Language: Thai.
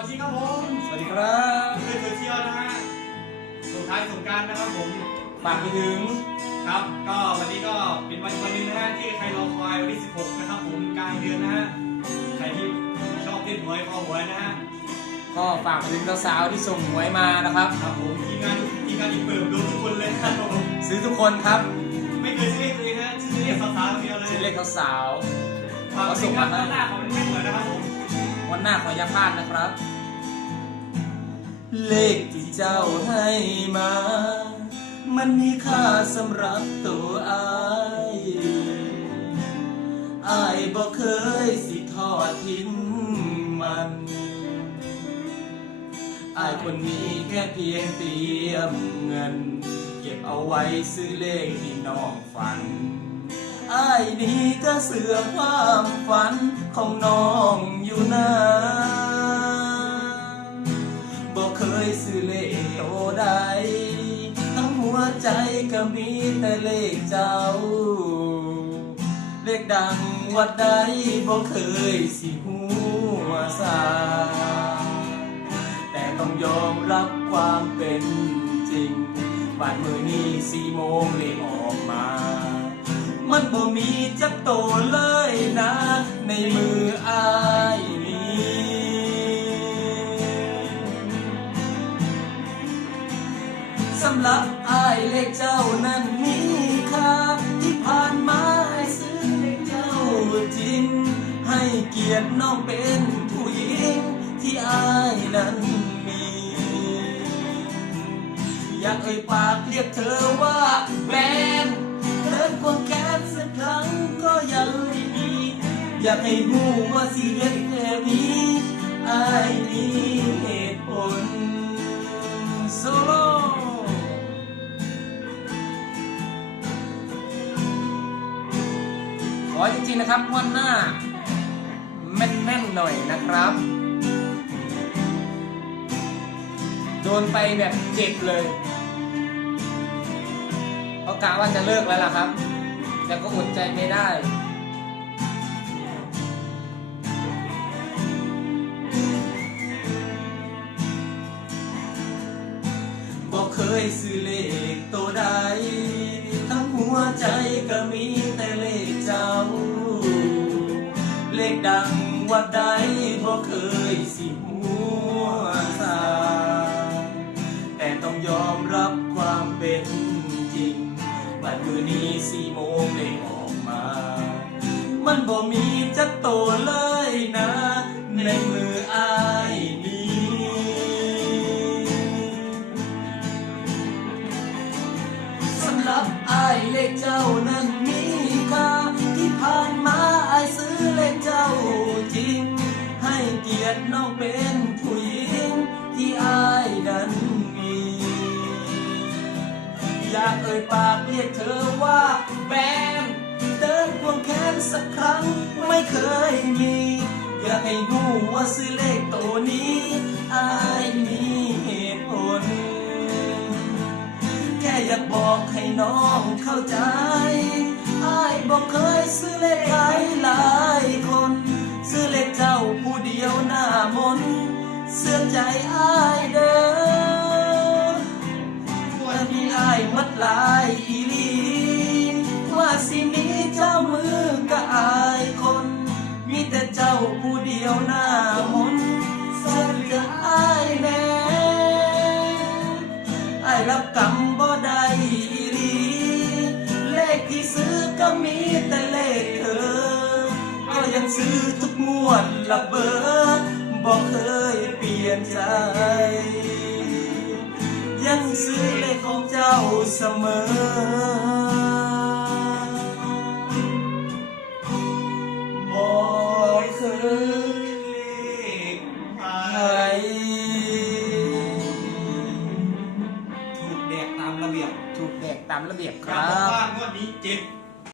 วัสดีครับผมสวัสดีครับเคยเจอเที่ยวนะฮะส่งท้ายสงกรารนะครับผมฝากไปถึงครับ ก็วันนี้ก็เป็นวันวันหนึงนะฮะที่ใครรอคอยวันที่ 16 นะครับผมกลางเดือนนะฮะใครที่ชอบเล่นหวยคอหวยนะฮะก็ฝากไปถึงสาวๆที่ส่งหวยมานะครับครับผมทีมงานทีมงานอีกเปิมดูทุกคนเลยครับผมซื้อทุกคนครับ ไม่เคยซื้อเลขตัวเองนะซื้อเลขสาวๆเดียวเลยซื้อเลขสาวฝากส่งมาหน้าของมันแม่นหน่อยนะครับผมๆ วันหน้าขออย่าพลาดนะครับ เลขที่เจ้าให้มา มันมีค่าสำหรับตัวอายอายบ่เคยสิทอดทิ้งมันอายคนนี้แค่เพียงเตรียมเงิน เก็บเอาไว้ซื้อเลขที่น้องฝัน อายนี้ก็เสื่อมความฝันของน้องอยู่นะบอกเคยซื้อเลขโตใดทั้งหัวใจก็มีแต่เลขเจ้า เลขดังวัดใดบอกเคยสิหัวสาแต่ต้องยอมรับความเป็นจริงบานมือนี้สี่โมงเลยออกมา มันบ่มีจักโตเลยนะ ในมืออายนี้สำหรับอายเลขเจ้านั้นมีค่าที่ผ่านมาอซื้อเลขเจ้าจริง ให้เกียรติน้องเป็นผู้หญิงที่อายนั้นมี อยากเอ่ยปากเรียกเธอว่าแฟน อยากให้หูว่าสิเฮ็ดแค่นี้อายมีเหตุผลโซโลขอจริงๆนะครับวันหน้าแม่นๆหน่อยนะครับ โดนไปแบบเจ็บเลยเพราะกะว่าจะเลิกแล้วล่ะครับ แต่ก็อดใจไม่ได้ ยซื้อเลขตัวใด ทั้งหัวใจก็มีแต่เลขเจ้า เลขดังวัดใดบอกเคยสิหัวสาแต่ต้องยอมรับความเป็นจริง บัดมือนี้สี่โมงได้ออกมา มันบ่มีจักโตเลยนะ ในมือ เลขเจ้านั้นมีค่าที่ผ่านมาอายซื้อเลขเจ้าจริง ให้เกียรติน้องเป็นผู้หญิงที่อายนั้นมี อยากเอ่ยปากเรียกเธอว่าแฟนเดินควงแขนสักครั้งไม่เคยมี อยากให้รู้ว่าซื้อเลขตัวนี้อาย อยากบอกให้น้องเข้าใจอายบอกเคยซื้อเลขใครหลายคน ซื้อเลขเจ้าผู้เดียวหน้ามนเสื้อใจอาย รับกรรมบ่ได้ดีเลขที่ซื้อก็มีแต่เลขเธอ ก็ยังซื้อทุกงวดละเบอร์บอกเคยเปลี่ยนใจ ยังซื้อเลขของเจ้าเสมอามระเบียบถูกแดกตาบบครับบ้านงวดนี้เจ็ด